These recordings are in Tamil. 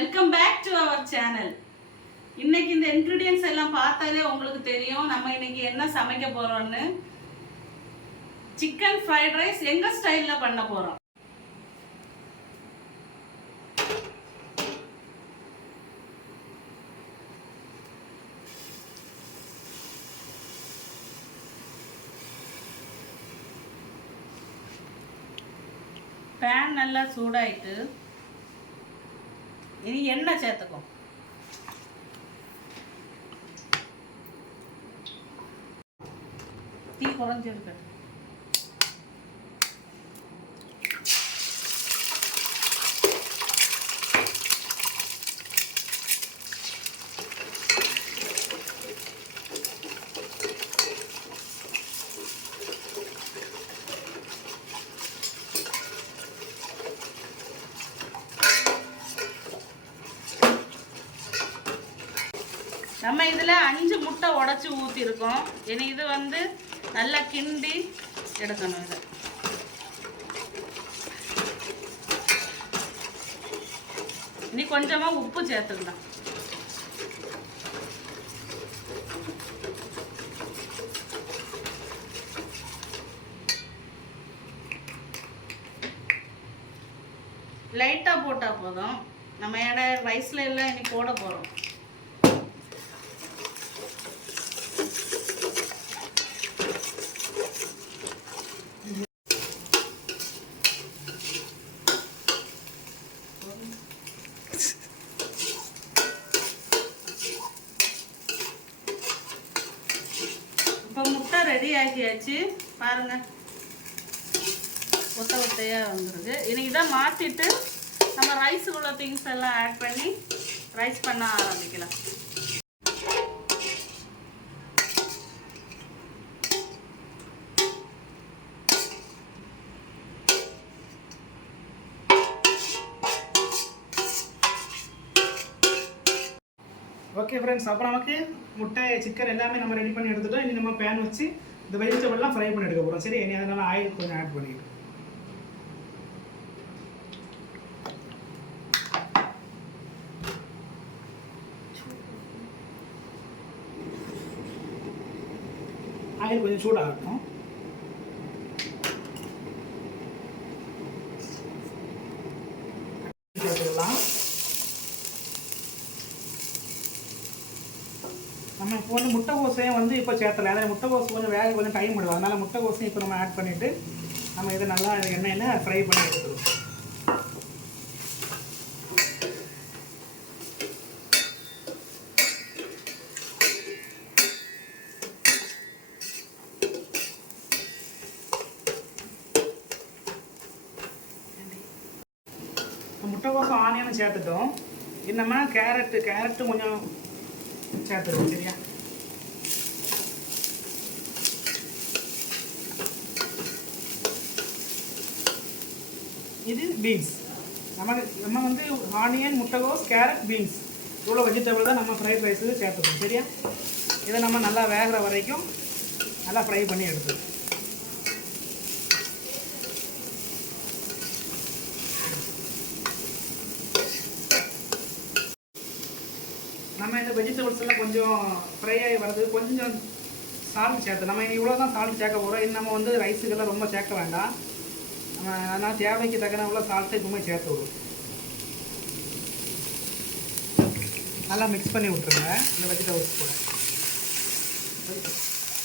Welcome back to our channel. இன்னைக்கு இந்த இன்கிரீடியன்ஸ் எல்லாம் பார்த்தாலே உங்களுக்கு தெரியும் நம்ம இன்னைக்கு என்ன சமைக்க போறோம்னு. சிக்கன் ஃப்ரைட் ரைஸ் எங்க ஸ்டைல்ல பண்ண போறோம். பேன் நல்லா சூடாயிட்டு இனி எண்ணெய் சேர்த்துக்கும். தீ குறைஞ்சிருக்கு. நம்ம இதில் 5 முட்டை உடச்சி ஊற்றிருக்கோம். இனி இது வந்து நல்லா கிண்டி எடுக்கணும். இது இனி கொஞ்சமாக உப்பு சேர்த்துக்கலாம். லைட்டாக போட்டால் போதும். நம்ம ரைஸில் எல்லாம் இனி போட போகிறோம். இப்போ முட்டை ரெடி ஆக்கியாச்சு பாருங்க. ஒத்த ஒத்தையாக வந்துருக்கு. இனி இதை மாற்றிட்டு நம்ம ரைஸுக்குள்ள திங்ஸ் எல்லாம் ஆட் பண்ணி ரைஸ் பண்ண ஆரம்பிக்கலாம். ஓகே ஃப்ரெண்ட்ஸ், அப்போ நமக்கு முட்டை சிக்கன் எல்லாமே நம்ம ரெடி பண்ணி எடுத்துட்டோம். இனி நம்ம பேன் வச்சு இந்த வெஜிடபிள்லாம் ஃப்ரை பண்ணி எடுக்க போகிறோம். சரி, இனி அதனால் ஆயில் கொஞ்சம் ஆட் பண்ணிக்கிட்டு ஆயில் கொஞ்சம் சூடாகட்டும். நம்ம இப்போ வந்து முட்டைகோசையும் வந்து இப்போ சேர்த்தல. அதாவது முட்டைகோசு கொஞ்சம் வேக கொஞ்சம் டைம் விடுவோம். அதனால் முட்டைகோசையும் இப்போ நம்ம ஆட் பண்ணிவிட்டு நம்ம இதை நல்லா எண்ணெயில் ஃப்ரை பண்ணி எடுத்துருவோம். முட்டைகோசம் ஆனியனும் சேர்த்துட்டோம். இன்னமா கேரட்டு கொஞ்சம் சேர்த்துக்கணும். சரியா, இது பீன்ஸ். நம்ம வந்து ஆனியன், முட்டைகோஸ், கேரட், பீன்ஸ் இவ்வளோ வெஜிடபிள் தான் நம்ம ஃப்ரைட் ரைஸுக்கு சேர்த்துக்கணும். சரியா, இதை நம்ம நல்லா வேகிற வரைக்கும் நல்லா ஃப்ரை பண்ணி எடுத்துக்கணும். நம்ம இந்த வெஜிடபிள்ஸ் எல்லாம் கொஞ்சம் ஃப்ரை ஆகி வர்றது கொஞ்சம் சால்ட் சேர்த்து நம்ம இவ்வளோ தான் சால்ட் சேர்க்க போகிறோம். இது நம்ம வந்து ரைஸுக்கெல்லாம் ரொம்ப சேர்க்க வேண்டாம். நம்ம அதனால் தேவைக்கு தக்கன உள்ள சால்ட்டை எப்பவுமே சேர்த்து விடுவோம். நல்லா மிக்ஸ் பண்ணி விட்டுருங்க இந்த வெஜிடபிள்ஸ் கூட.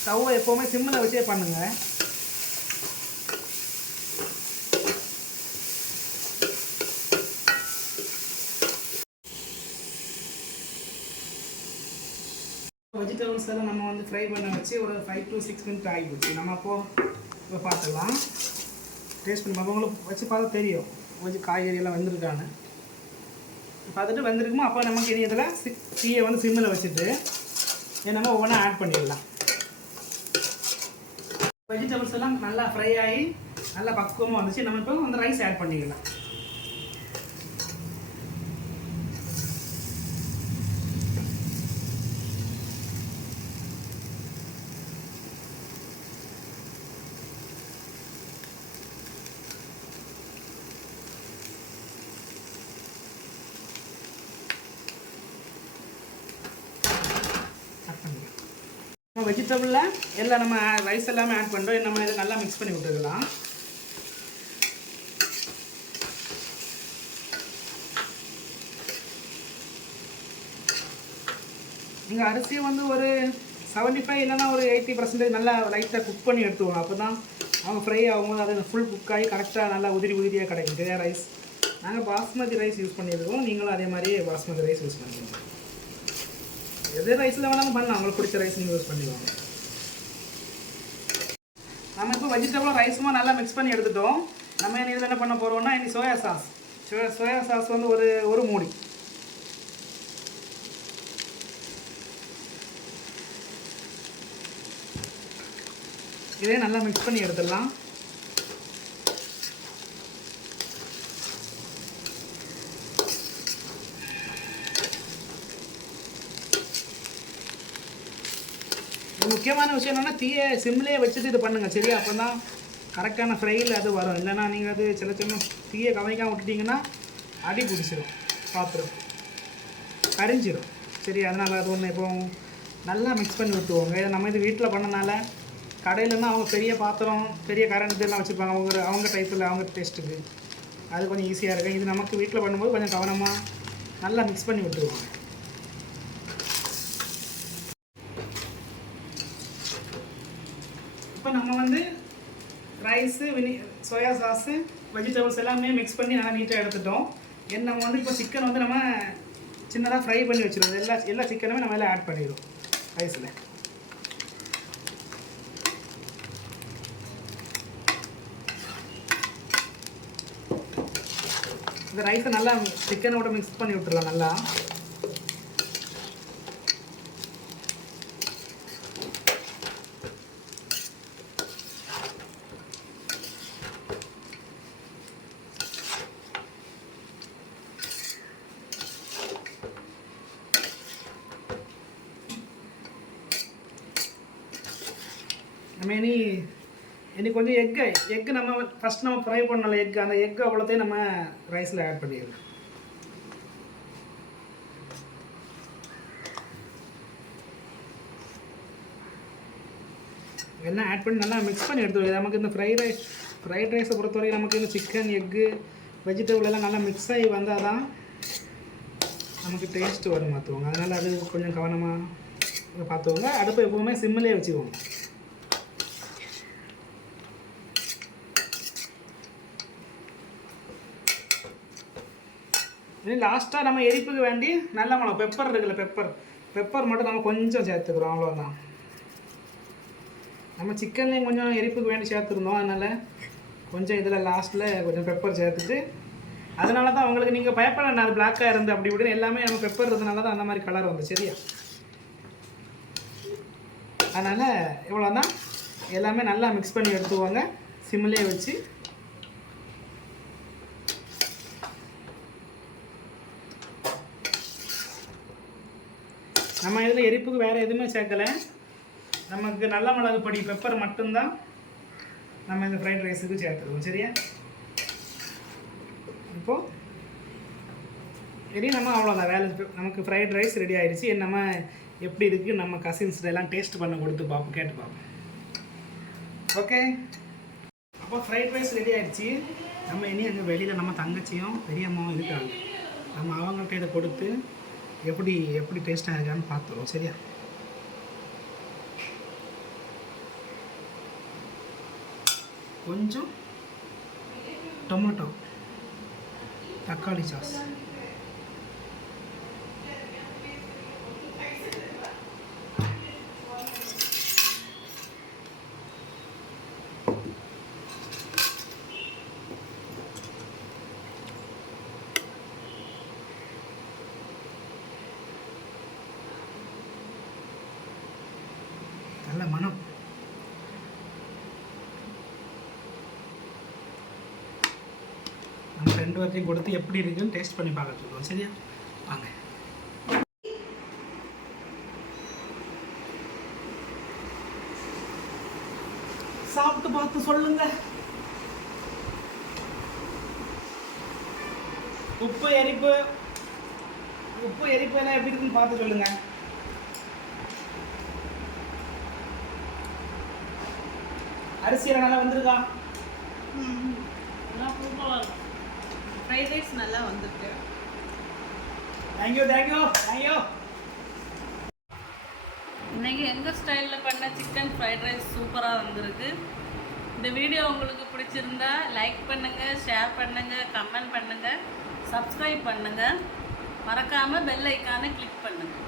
ஸ்டவ்வை எப்போவுமே சிம்மில் வச்சே பண்ணுங்கள். வெஜிடபிள்ஸ் எல்லாம் நம்ம வந்து ஃப்ரை பண்ண வச்சு ஒரு 5 to 6 minutes ஆகிடுச்சு. நம்ம இப்போ பார்த்துக்கலாம். டேஸ்ட் பண்ணி உங்களுக்கு வச்சு பார்த்தா தெரியும் கொஞ்சம் காய்கறியெல்லாம் வெந்திருக்கான்னு. பார்த்துட்டு வெந்திருக்குமோ அப்போ நமக்கு இனி இதில் தீயை வந்து சிம்மில் வச்சுட்டு நம்ம ஒவ்வொன்றா ஆட் பண்ணிடலாம். வெஜிடபிள்ஸ் எல்லாம் நல்லா ஃப்ரை ஆகி நல்லா பக்குவமாக வந்துச்சு. நம்ம இப்போ வந்து ரைஸ் ஆட் பண்ணிக்கலாம். வெஜிடபிளில் எல்லாம் நம்ம ரைஸ் எல்லாமே ஆட் பண்ணுறோம். நம்ம இதை நல்லா மிக்ஸ் பண்ணி விட்டுக்கலாம். நீங்கள் அரிசியை வந்து ஒரு 75 இல்லைன்னா ஒரு 80% நல்லா லைட்டாக குக் பண்ணி எடுத்துவோம். அப்போ தான் அவங்க ஃப்ரை ஆகும்போது அது ஃபுல் குக் ஆகி கரெக்டாக நல்லா உதிரியாக கிடைக்கும். நிறையா ரைஸ் நாங்கள் பாஸ்மதி ரைஸ் யூஸ் பண்ணியிருக்கோம். நீங்களும் அதே மாதிரியே பாஸ்மதி ரைஸ் யூஸ் பண்ணிக்கோங்க. எது ரைஸில் வேணாலும் பண்ணலாம், அவங்களுக்கு பிடிச்ச ரைஸ் நீங்கள் யூஸ் பண்ணிக்கோங்க. நம்ம இப்போ வெஜிடபிளும் ரைஸுமா நல்லா மிக்ஸ் பண்ணி எடுத்துட்டோம். நம்ம இதில் என்ன பண்ண போகிறோம்னா இனி சோயா சாஸ் வந்து ஒரு மூடி. இதே நல்லா மிக்ஸ் பண்ணி எடுத்துடலாம். முக்கியமான விஷயம் என்னென்னா தீயை சிம்லேயே வச்சுட்டு இது பண்ணுங்கள் சரியா? அப்போ தான் கரெக்டான ஃப்ரையில் அது வரும். இல்லைனா நீங்கள் அது சில தீயை கவனிக்காமல் விட்டுட்டிங்கன்னா அடி பிடிச்சிடும், பாத்திரம் கரிஞ்சிடும் சரி. அதனால் அது ஒன்று இப்போ நல்லா மிக்ஸ் பண்ணி விட்டுவோங்க. இதை நம்ம இது வீட்டில் பண்ணனால கடையிலன்னா அவங்க பெரிய பாத்திரம் பெரிய கரண்ட் இதெல்லாம் வச்சுருப்பாங்க அவங்க டைப்பில் அவங்க டேஸ்ட்டுக்கு. அது கொஞ்சம் ஈஸியாக இருக்கும். இது நமக்கு வீட்டில் பண்ணும்போது கொஞ்சம் கவனமாக நல்லா மிக்ஸ் பண்ணி விட்டுருவாங்க. இப்போ நம்ம வந்து ரைஸு சோயா சாஸு வெஜிடபிள்ஸ் எல்லாமே மிக்ஸ் பண்ணி நல்லா நீட்டாக எடுத்துட்டோம். நம்ம வந்து இப்போ சிக்கன் வந்து நம்ம சின்னதாக ஃப்ரை பண்ணி வச்சுருவோம். எல்லா சிக்கனுமே நம்ம எல்லாம் ஆட் பண்ணிடுவோம் ரைஸில். இந்த ரைஸை நல்லா சிக்கனோட மிக்ஸ் பண்ணி விட்டுருலாம் நல்லா. நம்ம இனி கொஞ்சம் எக்கு நம்ம ஃபஸ்ட் நம்ம ஃப்ரை பண்ணல எக்கு, அந்த எக்கு அவ்வளோத்தையும் நம்ம ரைஸில் ஆட் பண்ணிடலாம். எல்லாம் ஆட் பண்ணி நல்லா மிக்ஸ் பண்ணி எடுத்துக்கலாம். நமக்கு இந்த ஃப்ரைட் ரைஸை பொறுத்தவரைக்கும் நமக்கு இந்த சிக்கன் எக்கு வெஜிடபிள் எல்லாம் நல்லா மிக்ஸ் ஆகி வந்தால் தான் நமக்கு டேஸ்ட்டு வரும் பார்த்துவோங்க. அதனால் அது கொஞ்சம் கவனமாக பார்த்துவோங்க. அடுப்பு எப்போவுமே சிம்மிலே வச்சுக்குவோங்க. லாஸ்ட்டாக நம்ம எரிப்புக்கு வேண்டி நல்ல மிளகு பெப்பர் இருக்குல்ல, பெப்பர் மட்டும் நம்ம கொஞ்சம் சேர்த்துக்கிறோம், அவ்வளோதான். நம்ம சிக்கன்லேயும் கொஞ்சம் எரிப்புக்கு வேண்டி சேர்த்துருந்தோம். அதனால் கொஞ்சம் இதில் லாஸ்ட்டில் கொஞ்சம் பெப்பர் சேர்த்துட்டு, அதனால தான் அவங்களுக்கு நீங்கள் பயப்பட வேண்டாம் அது பிளாக்காக இருந்து அப்படி இப்படின்னு எல்லாமே நம்ம பெப்பர் இருந்தனால தான் அந்த மாதிரி கலர் வந்து சரியா. அதனால் இவ்வளோ தான். எல்லாமே நல்லா மிக்ஸ் பண்ணி எடுத்துவாங்க சிம்மிலே வச்சு. நம்ம இதில் எரிப்புக்கு வேறு எதுவுமே சேர்க்கலை. நமக்கு நல்ல மிளகு பொடி பெப்பர் மட்டும்தான் நம்ம இந்த ஃப்ரைட் ரைஸுக்கு சேர்த்துருவோம் சரியா. இப்போது சரி நம்ம அவ்வளோதான் வேலை. நமக்கு ஃப்ரைட் ரைஸ் ரெடி ஆகிடுச்சு. நம்ம எப்படி இருக்குது நம்ம கசின்ஸ் எல்லாம் டேஸ்ட் பண்ண கொடுத்து பார்ப்போம், கேட்டு பார்ப்போம். ஓகே, அப்போ ஃப்ரைட் ரைஸ் ரெடி ஆகிடுச்சு. நம்ம இனி அங்கே வெளியில் நம்ம தங்கச்சியும் பெரியம்மாவும் இருக்காங்க. நம்ம அவங்கள்ட்ட இதை கொடுத்து எப்படி டேஸ்ட்டாக இருக்கான்னு பார்த்துருவோம் சரியா. கொஞ்சம் டொமேட்டோ தக்காளி சாஸ், நல்ல மனம். நம்ம 2 பேர்த்தையும் கொடுத்து எப்படி இருக்குன்னு டேஸ்ட் பண்ணி பார்க்க சொல்லுவோம் சரியா. வாங்க. சாப்பிட்டு பார்த்து சொல்லுங்க. உப்பு எரிப்பு எல்லாம் எப்படி இருக்குன்னு பார்த்து சொல்லுங்க. அரிசியெல்லாம் நல்லா வந்திருக்கா? எல்லாம் சூப்பராக இருக்கும். ஃப்ரைட் ரைஸ் நல்லா வந்திருக்கு. Thank you thank you thank you. இன்றைக்கி எங்கள் ஸ்டைலில் பண்ண சிக்கன் ஃப்ரைட் ரைஸ் சூப்பராக வந்திருக்கு. இந்த வீடியோ உங்களுக்கு பிடிச்சிருந்தா லைக் பண்ணுங்கள், ஷேர் பண்ணுங்கள், கமெண்ட் பண்ணுங்கள், சப்ஸ்கிரைப் பண்ணுங்கள். மறக்காமல் பெல் ஐக்கானை கிளிக் பண்ணுங்கள்.